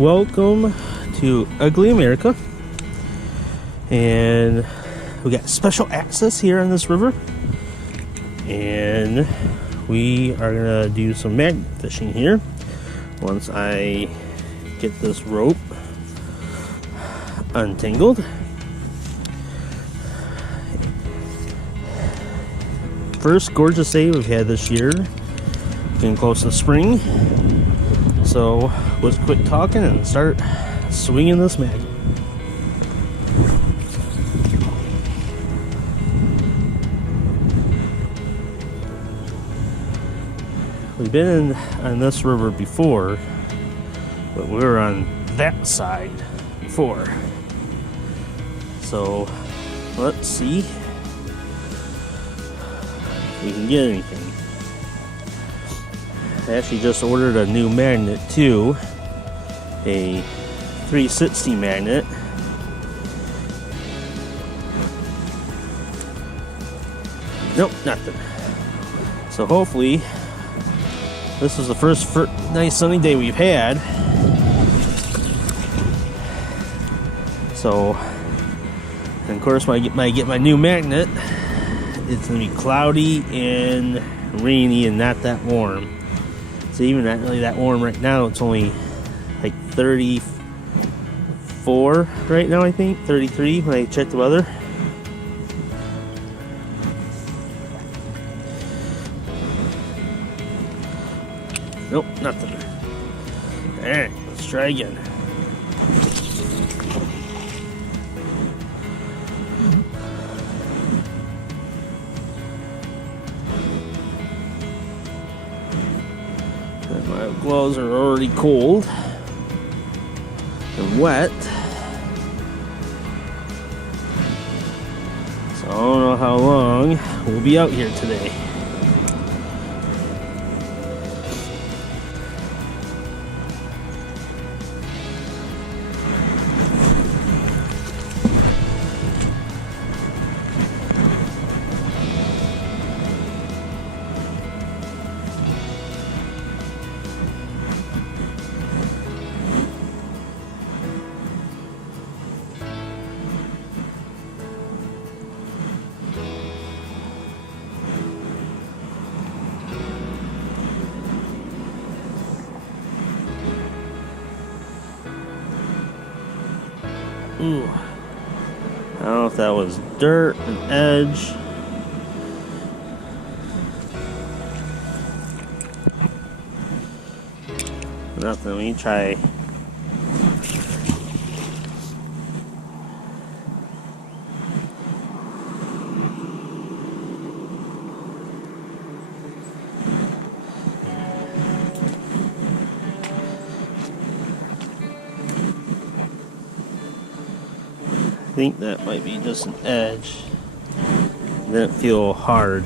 welcome to Ugly America, and we got special access here on this river, and we are gonna do some magnet fishing here once I get this rope untangled. First gorgeous day we've had this year, getting close to spring. So let's quit talking and start swinging this magnet. We've been on this river before, but we were on that side before. So let's see if we can get anything. I actually just ordered a new magnet too, a 360 magnet. Nope, nothing. So hopefully this is the first nice sunny day we've had. So, and of course when I get my new magnet, it's gonna be cloudy and rainy and not that warm. It's even not really that warm right now. It's only like 34 right now, I think 33 when I check the weather. Nope, nothing. Alright, let's try again. My gloves are already cold and wet, so I don't know how long we'll be out here today. Ooh, I don't know if that was dirt, an edge. Nothing, we try. I think that might be just an edge. It didn't feel hard.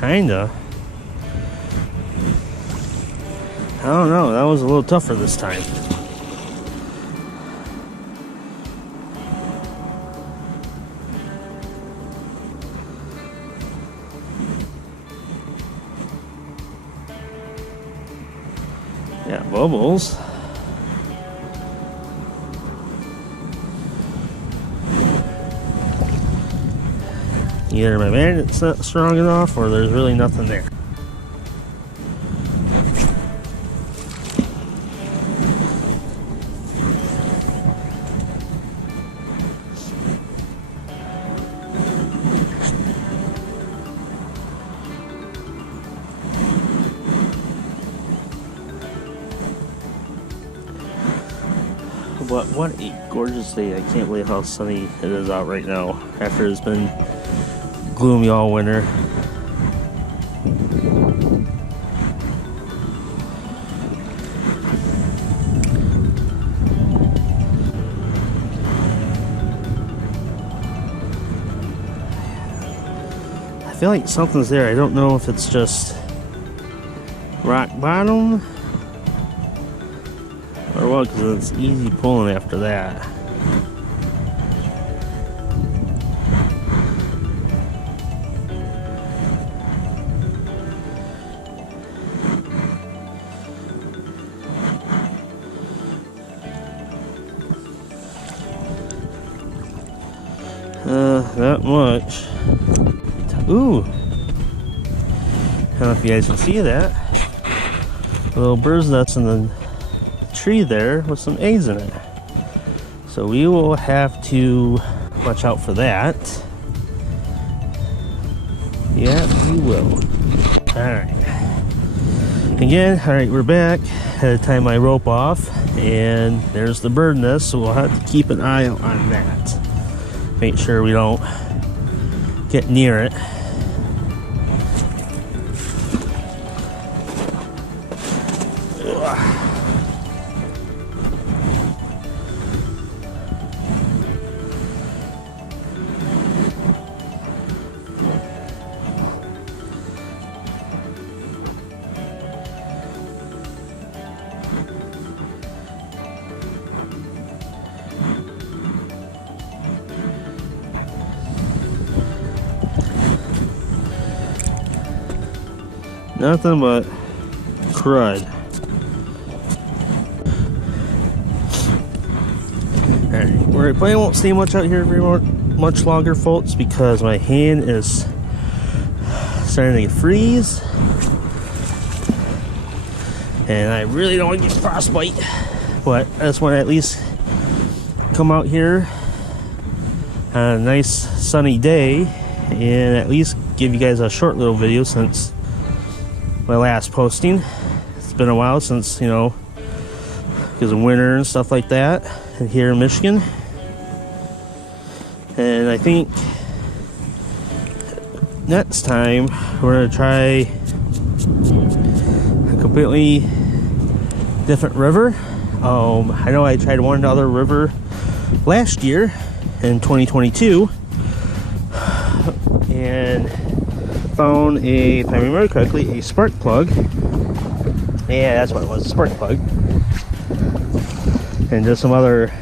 Kinda. I don't know, that was a little tougher this time. Yeah, bubbles. Either my magnet's not strong enough or there's really nothing there. But what a gorgeous day. I can't believe how sunny it is out right now after it's been gloomy all winter. I feel like something's there. I don't know if it's just rock bottom or what, because it's easy pulling after that. Not much. Ooh. I don't know if you guys can see that. Little bird's nuts in the tree there with some eggs in it. So we will have to watch out for that. Yeah, we will. Alright. Again, alright, we're back. Had to tie my rope off, and there's the bird nest, so we'll have to keep an eye out on that. Make sure we don't get near it. Ugh. Nothing but crud. Alright, we probably won't stay much out here very much longer, folks, because my hand is starting to freeze. And I really don't want to get frostbite. But I just want to at least come out here on a nice sunny day and at least give you guys a short little video since my last posting. It's been a while since, you know, because of winter and stuff like that here in Michigan. And I think next time we're going to try a completely different river. I know I tried one other river last year in 2022 and found a, if I remember correctly, a spark plug. Yeah, that's what it was, a spark plug. And just some other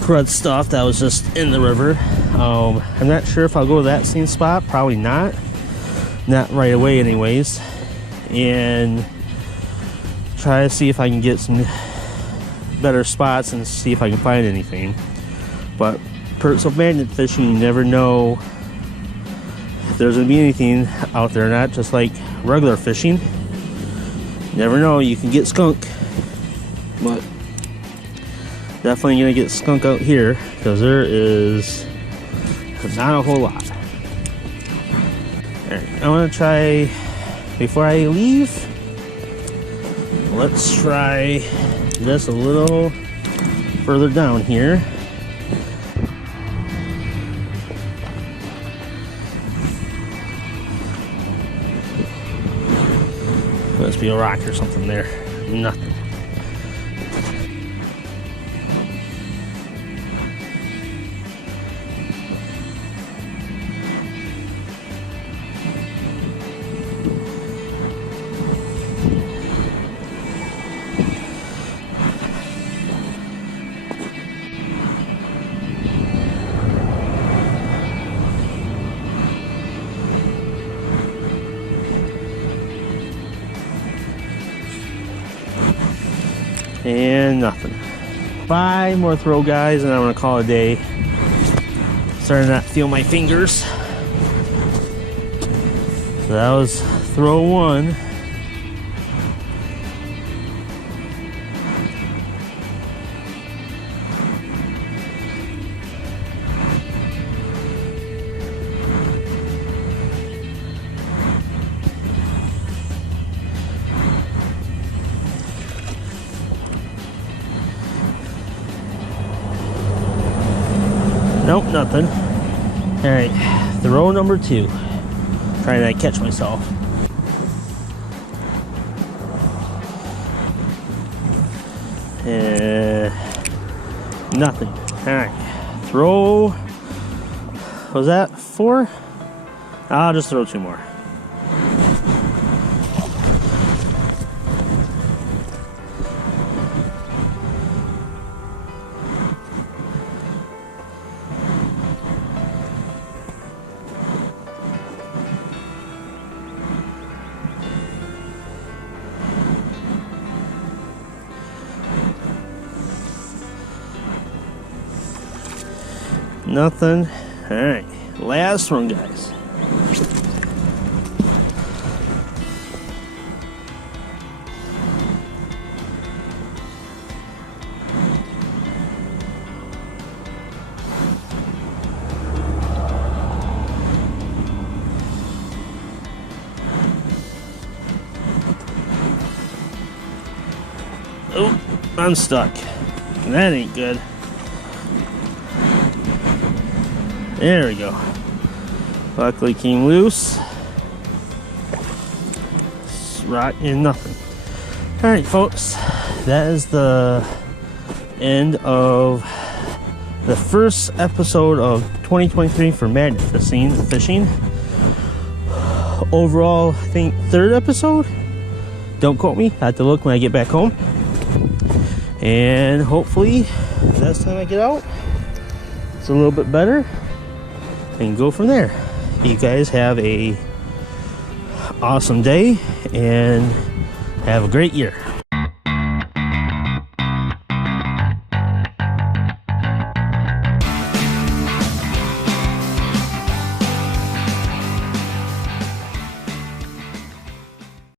crud stuff that was just in the river. I'm not sure if I'll go to that same spot, probably not right away anyways, and try to see if I can get some better spots and see if I can find anything. But perks of magnet fishing, you never know if there's gonna be anything out there or not, just like regular fishing. You never know, you can get skunk, but definitely gonna get skunk out here because there is not a whole lot. Alright, I want to try, before I leave, let's try this a little further down here. Must be a rock or something there. Nothing. And nothing. 5 more throw, guys, and I'm gonna call it a day. Starting to not feel my fingers. So that was throw 1. Nope, nothing. Alright, throw number 2. Trying to catch myself. Nothing. Alright, throw. Was that 4? I'll just throw 2 more. Nothing. All right, last one, guys. Oh, I'm stuck. That ain't good. There we go. Luckily came loose. It's rotten nothing. Alright, folks. That is the end of the first episode of 2023 for magnet fishing. Overall, I think third episode. Don't quote me. I have to look when I get back home. And hopefully, next time I get out, it's a little bit better. And go from there. You guys have a awesome day and have a great year.